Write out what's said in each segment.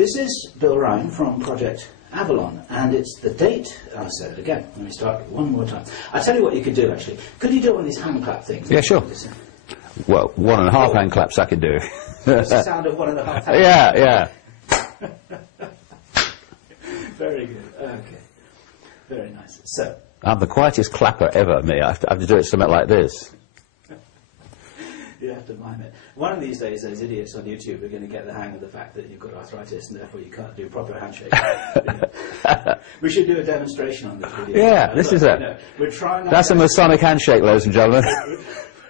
This is Bill Ryan from Project Avalon, and it's the date. I said it again. Let me start one more time. I'll tell you what you could do, actually. Could you do one of these hand clap things? Yeah, sure. Well, 1.5 hand claps I can do. That's the sound of 1.5 hand Yeah. Very good. Okay. Very nice. So. I'm the quietest clapper ever, me. I have to do it something like this. You have to mime it. One of these days, those idiots on YouTube are going to get the hang of the fact that you've got arthritis and therefore you can't do proper handshake. We should do a demonstration on this video. Yeah, this is it. We're trying. That's a Masonic handshake, ladies and gentlemen. We're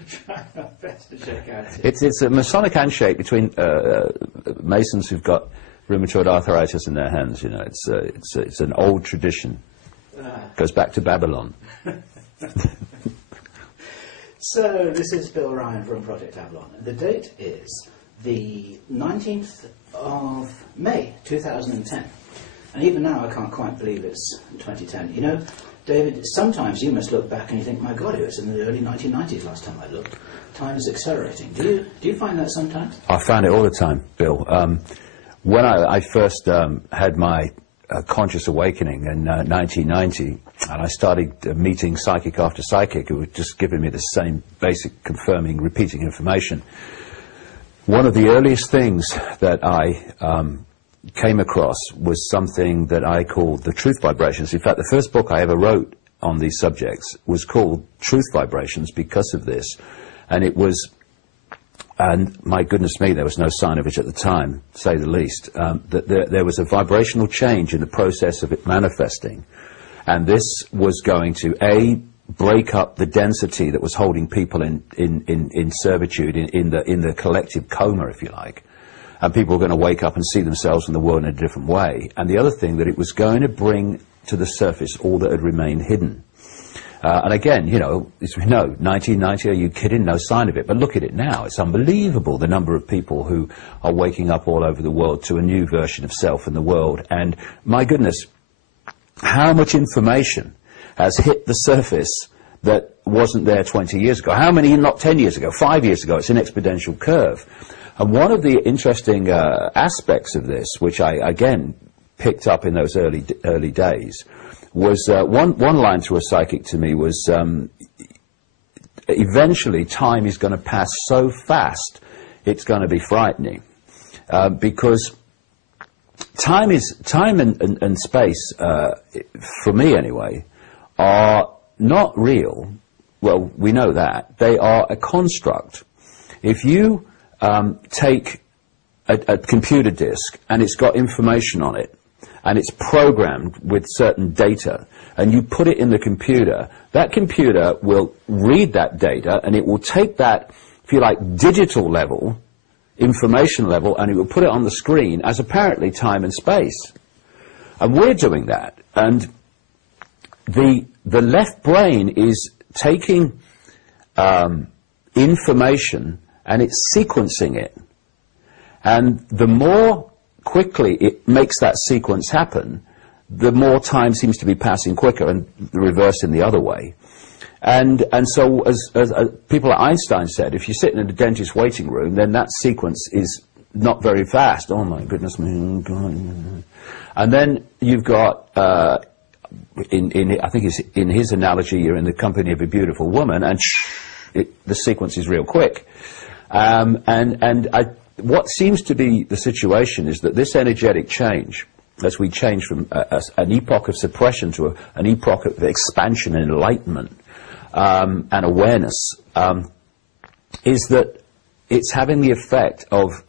trying our best to shake hands. It's a Masonic handshake between Masons who've got rheumatoid arthritis in their hands. You know, it's an old tradition. Goes back to Babylon. So, this is Bill Ryan from Project Avalon. The date is the 19th of May, 2010. And even now, I can't quite believe it's 2010. You know, David, sometimes you must look back and you think, my God, it was in the early 1990s last time I looked. Time is accelerating. Do you find that sometimes? I find it all the time, Bill. When I first had my conscious awakening in 1990, and I started meeting psychic after psychic who were just giving me the same basic confirming, repeating information. One of the earliest things that I came across was something that I called the truth vibrations. In fact, the first book I ever wrote on these subjects was called Truth Vibrations because of this. And it was, and my goodness me, there was no sign of it at the time, to say the least, that there was a vibrational change in the process of it manifesting. And this was going to, A, break up the density that was holding people in servitude, in the collective coma, if you like. And people were going to wake up and see themselves in the world in a different way. And the other thing, that it was going to bring to the surface all that had remained hidden. And again, you know, as we know, 1990, are you kidding? No sign of it. But look at it now. It's unbelievable, the number of people who are waking up all over the world to a new version of self in the world. And my goodness, how much information has hit the surface that wasn't there 20 years ago? How many, not 10 years ago, 5 years ago? It's an exponential curve. And one of the interesting aspects of this, which I, again, picked up in those early days, was one line through a psychic to me was, eventually time is going to pass so fast, it's going to be frightening. Because time and space, for me anyway, are not real. Well, we know that. They are a construct. If you take a computer disk and it's got information on it, and it's programmed with certain data, and you put it in the computer, that computer will read that data, and it will take that, if you like, digital level, information level, and it will put it on the screen as apparently time and space. And we're doing that. And the left brain is taking information and it's sequencing it. And the more quickly it makes that sequence happen, the more time seems to be passing quicker, and the reverse in the other way. And so, as people like Einstein said, if you sit in a dentist waiting room, then that sequence is not very fast. Oh my goodness me. And then you've got, I think it's in his analogy, you're in the company of a beautiful woman, and the sequence is real quick. What seems to be the situation is that this energetic change, as we change from an epoch of suppression to an epoch of expansion and enlightenment and awareness, is that it's having the effect of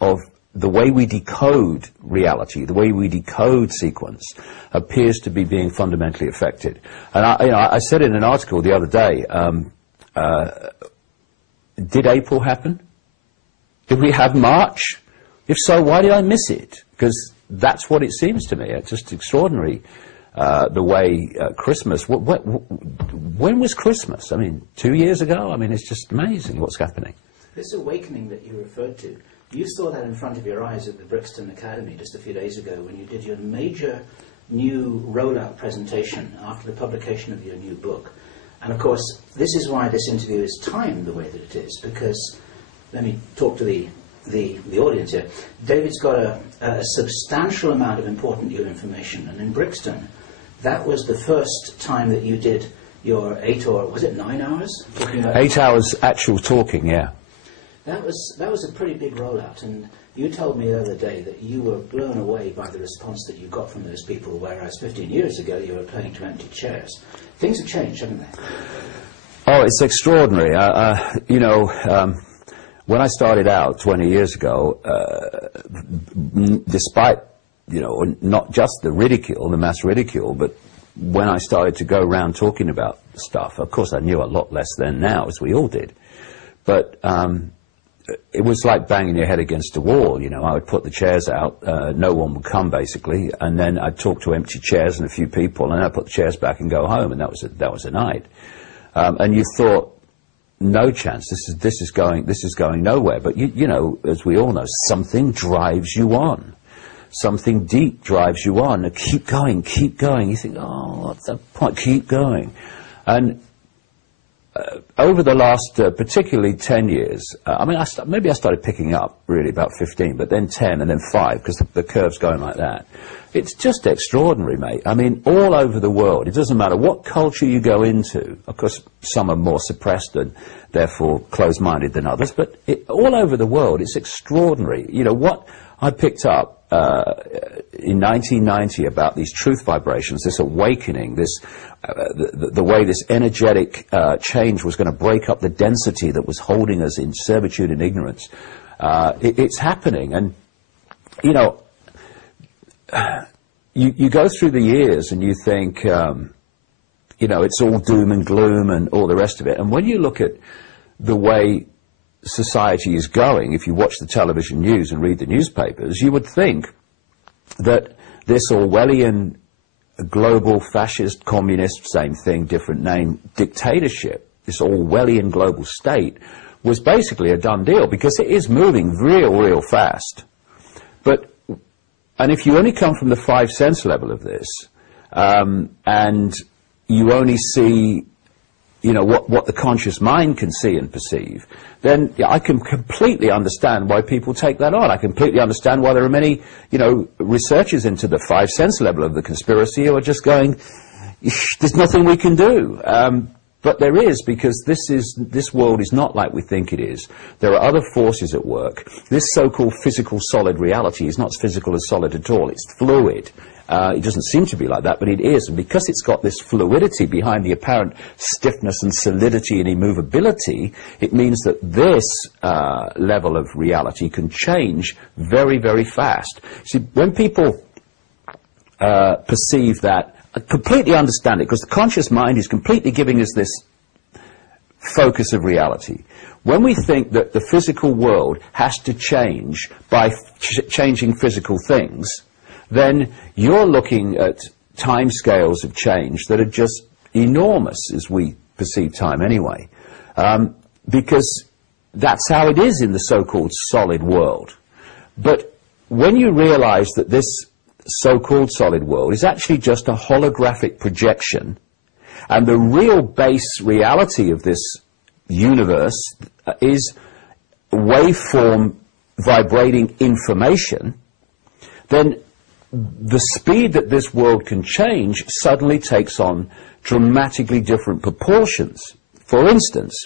the way we decode reality, the way we decode sequence, appears to be being fundamentally affected. And I said in an article the other day, did April happen? Did we have March? If so, why did I miss it? Because that's what it seems to me. It's just extraordinary, the way Christmas... when was Christmas? I mean, 2 years ago? I mean, it's just amazing what's happening. This awakening that you referred to, you saw that in front of your eyes at the Brixton Academy just a few days ago when you did your major new rollout presentation after the publication of your new book. And, of course, this is why this interview is timed the way that it is, because... Let me talk to the the audience here, David's got a substantial amount of important new information, and in Brixton, that was the first time that you did your 8 or was it 9 hours? Talking about 8 hours actual talking, yeah. That was a pretty big rollout, and you told me the other day that you were blown away by the response that you got from those people, whereas 15 years ago you were playing to empty chairs. Things have changed, haven't they? Oh, it's extraordinary. You know, when I started out 20 years ago, despite, you know, not just the ridicule, the mass ridicule, but when I started to go around talking about stuff, of course I knew a lot less then now, as we all did, but it was like banging your head against a wall. You know, I would put the chairs out, no one would come basically, and then I'd talk to empty chairs and a few people, and I'd put the chairs back and go home, and that was a night. And you thought, no chance, this is going nowhere. But you know, as we all know, something drives you on. Something deep drives you on. Keep going, keep going. You think, oh, what's the point? Keep going. And over the last, particularly 10 years, I mean, maybe I started picking up really about 15, but then 10 and then 5, because the curve's going like that. It's just extraordinary, mate. I mean, all over the world, it doesn't matter what culture you go into. Of course, some are more suppressed and therefore closed-minded than others, but all over the world, it's extraordinary. You know, what I picked up in 1990 about these truth vibrations, this awakening, this the way this energetic change was going to break up the density that was holding us in servitude and ignorance. It's happening, and you know, you go through the years and you think, you know, it's all doom and gloom and all the rest of it. And when you look at the way society is going, if you watch the television news and read the newspapers, you would think that this Orwellian global fascist, communist, same thing, different name, dictatorship, this Orwellian global state, was basically a done deal, because it is moving real fast. And if you only come from the 5 sense level of this, and you only see, you know, what the conscious mind can see and perceive, then I can completely understand why people take that on. I completely understand why there are many, you know, researchers into the 5 sense level of the conspiracy who are just going, there's nothing we can do. But there is, because this world is not like we think it is. There are other forces at work. This so-called physical solid reality is not as physical as solid at all. It's fluid. It doesn't seem to be like that, but it is. And because it's got this fluidity behind the apparent stiffness and solidity and immovability, it means that this level of reality can change very fast. See, when people perceive that, I completely understand it, because the conscious mind is completely giving us this focus of reality. When we think that the physical world has to change by changing physical things, then you're looking at timescales of change that are just enormous as we perceive time anyway, because that's how it is in the so-called solid world. But when you realize that this so-called solid world is actually just a holographic projection, and the real base reality of this universe is waveform vibrating information, then the speed that this world can change suddenly takes on dramatically different proportions. For instance,